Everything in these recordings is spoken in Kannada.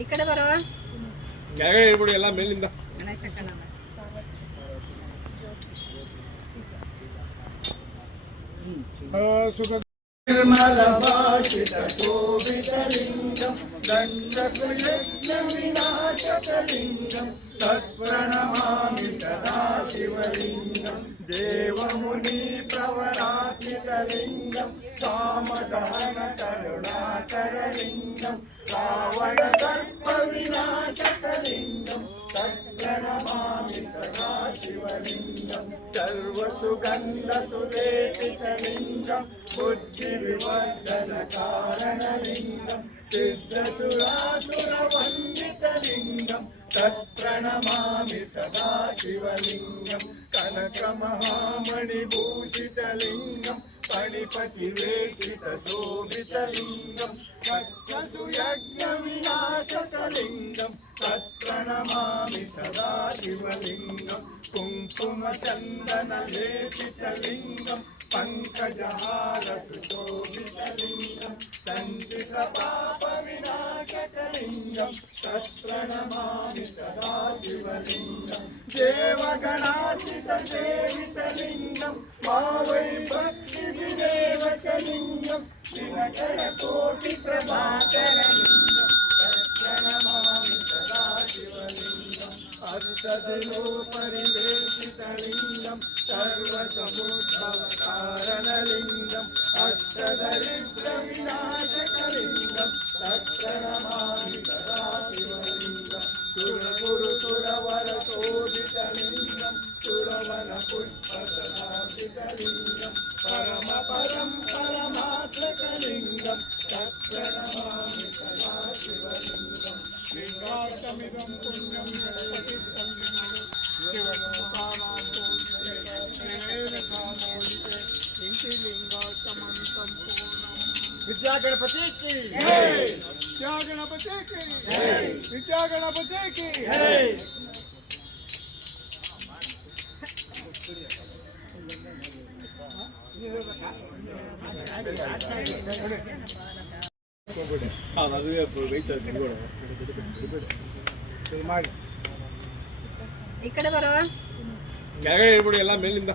ಈ ಕಡೆ ಬರುವ ಕೆಳಗಡೆ ಇರ್ಬಿಡಿ ಎಲ್ಲ ಮೇಲಿಂದ. ನಿರ್ಮಲ ಭಾಷಿತ ಶೋಭಿತಲಿಂಗಂ ದಂಡಕೃಯಜ್ಞ ವಿನಾಶಕಲಿಂಗಂ ತತ್ಪ್ರಣಮಾಮಿ ಸದಾ ಶಿವಲಿಂಗಂ ದೇವಮುನಿ ಪ್ರವರಾತ್ಮಿಕಲಿಂಗಂ ಕಾಮದಹನ ಕರುಣಾಕರಲಿಂಗಂ ರಾವಣದರ್ಪ ವಿನಾಶಕಲಿಂಗಂ ತತ್ಪ್ರಣಮಾಮಿ ಸದಾ ಶಿವಲಿಂಗಂ ಸರ್ವಸುಗಂಧ ಸುಲೇಪಿತಲಿಂಗಂ बुद्धिविवर्धन कारणलिंगं सिद्धसुरासुरवन्दितलिंगं तत्प्रणमामि सदा शिवलिंगं कनकमहामणिभूषितलिंगं फणिपतिवेशितशोभितलिंगं तत्सुयज्ञविनाशकलिंगं तत्प्रणमामि सदा शिवलिंगं कुङ्कुमचन्दनलेपितलिंगं पंकजहार सुशोभितलिंगं संचितपापविनाशकलिंगं तत्प्रणमामि सदा शिवलिंगं देवगणार्चितसेवितलिंगं भावै भक्तिविदेव च लिंगं दिनकरकोटिप्रभाकरलिंगं तत्प्रणमामि सदा शिवलिंगं अर्थदिलोपरिवेशितलिंगं सर्वसमुद्भवकारणलिंगं अष्टदरिद्रविनाशकलिंगं तत्प्रणमामि सदा शिवलिंगं सुरगुरुसुरवरशोभितलिंगं सुरवनपुष्पसदार्पितलिंगं परमपरं परमात्मकलिंगं तत्प्रणमामि सदा शिवलिंगं लिंगार्थमिदं पुण्यं विद्या गणपति की जय, विद्या गणपति की जय, विद्या गणपति की जय। ಈ ಕಡೆ ಬರುವ ಕೆಳಗಡೆ ಇರ್ಬಿಡಿ ಎಲ್ಲ ಮೇಲಿಂದ.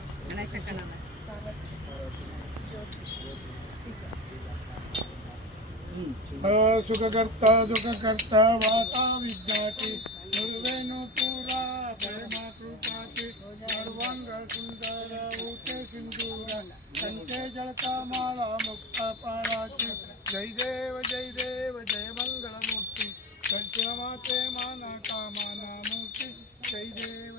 सुखकर्ता दुःखकर्ता वाता विज्ञाति निर्वेणु पुरा धर्मा कृपाति सर्वांग सुंदर ऊटे सिंधूर कंठे जलता माला मुक्त पाराति जय देव जय मंगलमूर्ति दर्शन माते माना कामना मूर्ति जय देव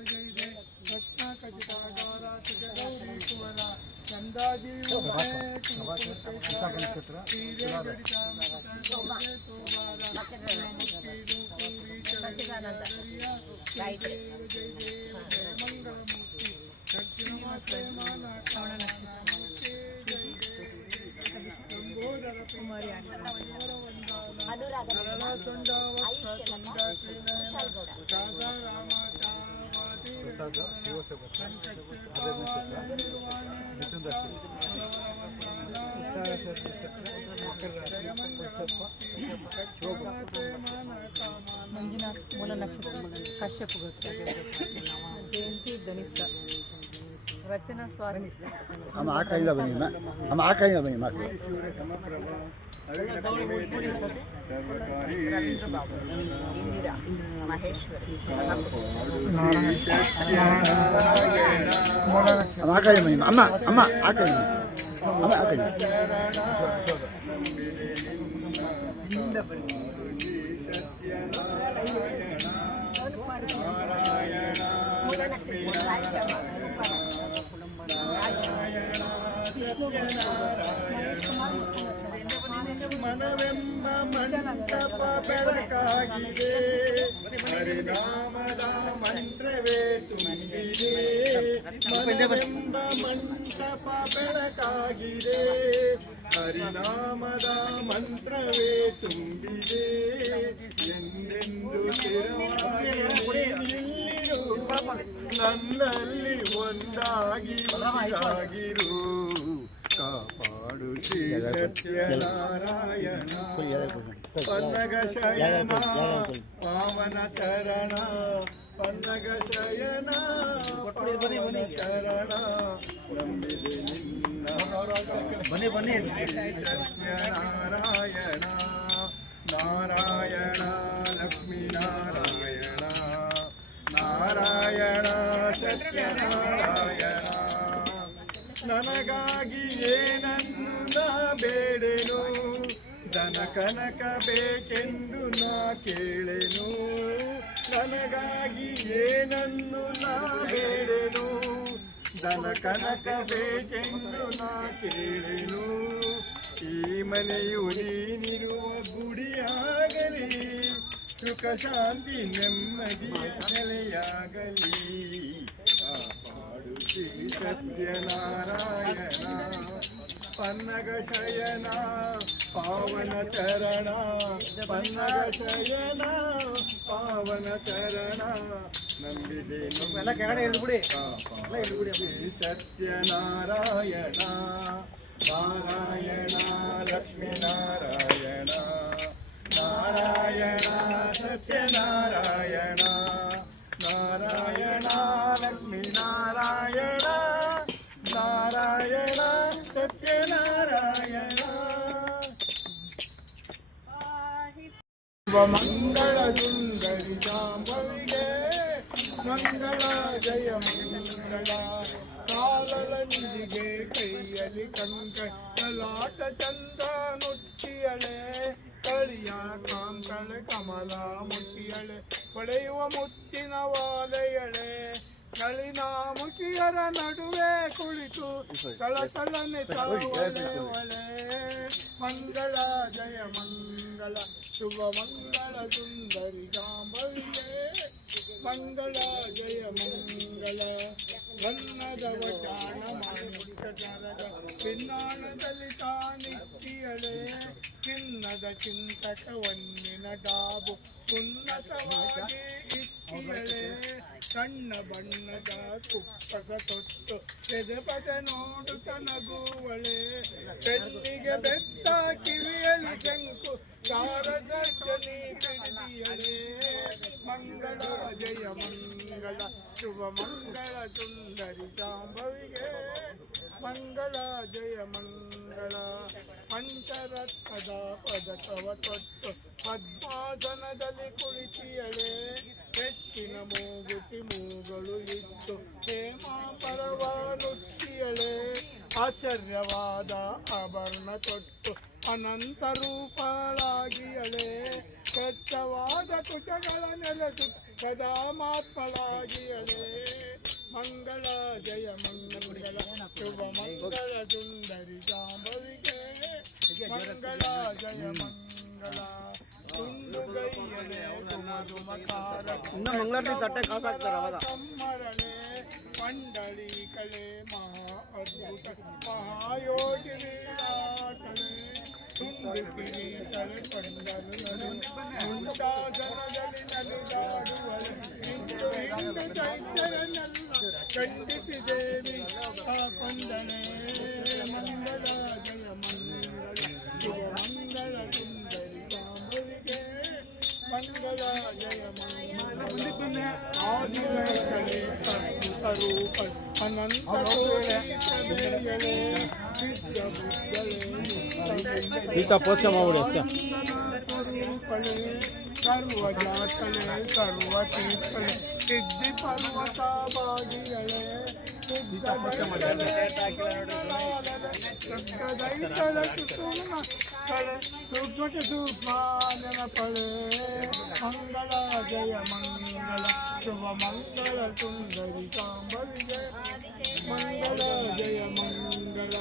रत्न कचिता गाराति गौरी कुवरा चंदाजी ಮಂಜುನಾಥ್ ಮೂಲ ನಕ್ಷತ್ರ ಕಶ್ಯಪ ಗೋತ್ರ ಜಯಂತಿ ಧನಿಷ್ಠ ರಚನಾ ಸ್ವಾಮಿ हम आकांगा बनी माँ ಇಂದಿರಾ ಮಹೇಶ್ವರಿ हम आकांगा बनी अम्मा अम्मा आकांगा अम्मा आकांगा मनवेंब मंटप बेळकागिदे हरिनामद मंत्रवे ತುಂಬಿದೆ मनवेंब मंटप बेळकागिदे हरिनामद मंत्रवे ತುಂಬಿದೆ ಎಂದೆಂದು ಚಿರವಾಗಿರು ನನ್ನಲ್ಲಿ ಒಂದಾಗಿ ಉಸಿರಾಗಿರು ಸತ್ಯನಾರಾಯಣ ಪನ್ನಗ ಶಯನ ಪಾವನ ಚರಣ ಪನ್ನಗ ಶಯನ ಪಾವನ ಚರಣ ನಂಬಿದೆ ನಿನ್ನ ಸತ್ಯನಾರಾಯಣ ನಾರಾಯಣ ಲಕ್ಷ್ಮೀ ನಾರಾಯಣ ನಾರಾಯಣ ಸತ್ಯನಾರಾಯಣ ನನಗಾಗಿ ಏನನ್ನು ನಾ ಬೇಡೆನು ಧನ ಕನಕ ಬೇಕೆಂದು ನಾ ಕೇಳೆನು ನನಗಾಗಿ ಏನನ್ನು ನಾ ಬೇಡೆನು ಧನ ಕನಕ ಬೇಕೆಂದು ನಾ ಕೇಳೆನು ಈ ಮನೆಯು ನೀನಿರುವ ಗುಡಿಯಾಗಲಿ ಸುಖ ಶಾಂತಿ ನೆಮ್ಮದಿಯ ನೆಲೆಯಾಗಲಿ ಕಾಪಾಡುತ್ತಿ ಸತ್ಯನಾರಾಯಣ ಪನ್ನಗ ಶಯನ ಪಾವನ ಚರಣ ಪನ್ನಗ ಶಯನ ಪಾವನ ಚರಣ ನಂಬಿದೆ ಕಾಪಾಡುತ್ತಿ ಸತ್ಯನಾರಾಯಣ ನಾರಾಯಣ ಲಕ್ಷ್ಮೀ ನಾರಾಯಣ ನಾರಾಯಣ ಸತ್ಯನಾರಾಯಣ ನಾರಾಯಣ ಲಕ್ಷ್ಮೀ ನಾರಾಯಣ ನಾರಾಯಣ ಸತ್ಯನಾರಾಯಣ ಮಂಗಳ ಸುಂದರಿ ಜಾಂಬವಿಗೆ ಮಂಗಳ ಜಯ ಮಂಗಳ ಕಾಲಲಂಜಿಗೆ ಕೈಯಲ್ಲಿ ಕಂಕಲಾಟ ಚಂದ ನುಚ್ಚಿಯಳೆ ಕಳಿಯ ಕಾಂಕಳೆ ಕಮಲ ಮುಟ್ಟಿಯಳೆ ಪಡೆಯುವ ಮುತ್ತಿನ ವಾಲೆಯಳೆ ಕಳಿನ ಮುಖಿಯರ ನಡುವೆ ಕುಳಿತು ತಳತಳನೆ ತಾವಳೆ ಒಳೆ ಮಂಗಳ ಜಯ ಮಂಗಳ ಶುಭ ಮಂಗಳ ಸುಂದರಿ ಜಾಂಬವಿಗೆ ಮಂಗಳ ಜಯ ಮಂಗಳ ಬಣ್ಣದ ವಚಾಣ ಮಾಣಿಕ್ಯದ ಪಿನ್ನಾಣದಲ್ಲಿ ತಾನಿತ್ತಿಯಳೆ ಚಿನ್ನದ ಚಿಂತಕ ವನ್ನಿನ ಡಾಬು ಉನ್ನತವಾಗಿ ಇತ್ತಿಯಳೆ ಸಣ್ಣ ಬಣ್ಣದ ಕುಪ್ಪಸ ತೊಟ್ಟು ಎದೆಪದ ನೋಡುತ್ತ ನಗುವಳೆ ಬೆಳ್ಳಿಗೆ ಬೆತ್ತ ಕಿವಿಯಲಿ ಶಂಕು ಸಾರಸಜ್ಜನಿ ಪಿಡಿದಿಯಳೆ ಮಂಗಳ ಜಯ ಮಂಗಳ ಶುಭ ಮಂಗಳ ಸುಂದರಿ ಜಾಂಬವಿಗೆ ಮಂಗಳ ಜಯ ಮಂಗಳ ಪಂಚರತ್ನದ ಪದಕವ ತೊಟ್ಟು ಪದ್ಮಾಸನದಲ್ಲಿ ಕುಳಿತಿಯಳೆ ಹೆಚ್ಚಿನ ಮೂಗುತಿ ಮೂಗಳು ಇತ್ತು ಹೇಮಾಪರವ ನುಚ್ಚಿಯಳೆ ಆಶ್ಚರ್ಯವಾದ ಆಭರಣ ತೊಟ್ಟು ಅನಂತ ರೂಪಳಾಗಿಯಳೆ ಸ್ವಚ್ಛವಾದ ಕುಶಗಳ ನೆಲೆಸು ಸದಾ ಮಾತ್ಮಳಾಗಿಯಳೆ ಮಂಗಳ ಜಯ ಮಂಗಳ ಶುಭ ಮಂಗಳ ಸುಂದರಿ ಜಾಂಬವಿಗೆ ಮಂಗಳ ಜಯ ಮಂಗಳ ತುಂಡುಗೈಯಳೆ ತುಮಕಾರ ಸಮ್ಮರಣೆ ಮಂಡಳಿ ಕಳೆ ಮಹಾ ಅದ್ಭುತ ಮಹಾಯೋಗಿ ವೀರಾಕಳೆ ತುಂಡು ಕಿರೀಟಳೆ ಕಂಡರು ನಡು ಮುಂಡಾಸನದಲ್ಲಿ ನಲಿದಾಡುವಳೆ ಹಿಂಡು ಹಿಂಡು ಚೈತ್ಯರನ್ನೆಲ್ಲ ಖಂಡಿಸಿದೇವಿ ಆ ಕೊಂದಳೆ ಮಂಗಳ ಜಯ ಮಂಗಳ ಶುಭ ಮಂಗಳ ಸುಂದರಿ ಜಾಂಬವಿಗೆ ಮಂಗಳ ಜಯ ಮಂಗಳ ಆದಿಲಕಳೆ ರೂಪ ಅನಂತ ಕೋಟಿಯಳೆ ಸಿದ್ಧ ಬುದ್ಧಳೆ ಸರ್ವ ಜಾತಳೆ ಸರ್ವ ತೀರ್ಥಳೆ ಸಿದ್ಧಿ ಪರ್ವತ ಭಾಗಿಯಳೆ ಸೂಕ್ಷ್ಮಕ್ಕೆ ಸೂಕ್ಷ್ಮಾನನ ಫಳೆ ಮಂಗಳ ಜಯ ಮಂಗಳ ಶುಭ ಮಂಗಳ ಸುಂದರಿ ಸಾಂಬವಿಗೆ ಮಂಗಳ ಜಯ ಮಂಗಳ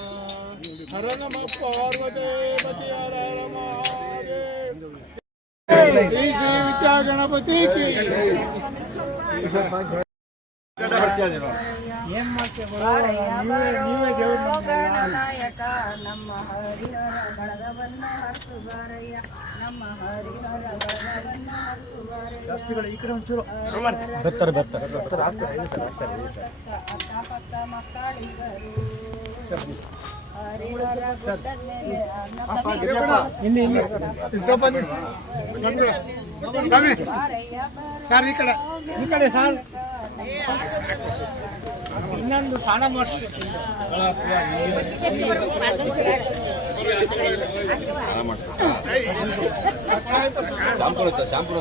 ಹರ ನಮ ಪಾರ್ವದೇವತಿ ಹರ ಹರ ಮಹಾದೇವ ಶ್ರೀ ಶ್ರೀ ವಿದ್ಯಾ ಗಣಪತಿ ಕಿ ಏನ್ ಗಣನಾಯಕ ನಮ್ಮ ಹರಿಹರ ಬಳಗವನ್ನ ಹತ್ತು ಬಾರಯ್ಯ ನಮ್ಮ ಹರಿಹರ ಬಳಗವನ್ನ ಹತ್ತು ಬಾರಯ್ಯ ಈ ಕಡೆ ಒಂಚೂರು ಅಕ್ಕ ಮಕ್ಕಳಿಗರು ಹರಿಹರ ಗುಡ್ಡದ ಮೇಲೆ ಇಲ್ಲಿ ಸ್ವಲ್ಪ ಸ್ವಾಮಿ ಸರ್ ಈ ಕಡೆ ಸರ್ ಇನ್ನೊಂದು ಸ್ನಾನ ಮಾಡಿಸ್ಬೇಕು ಶಾಂಪುರ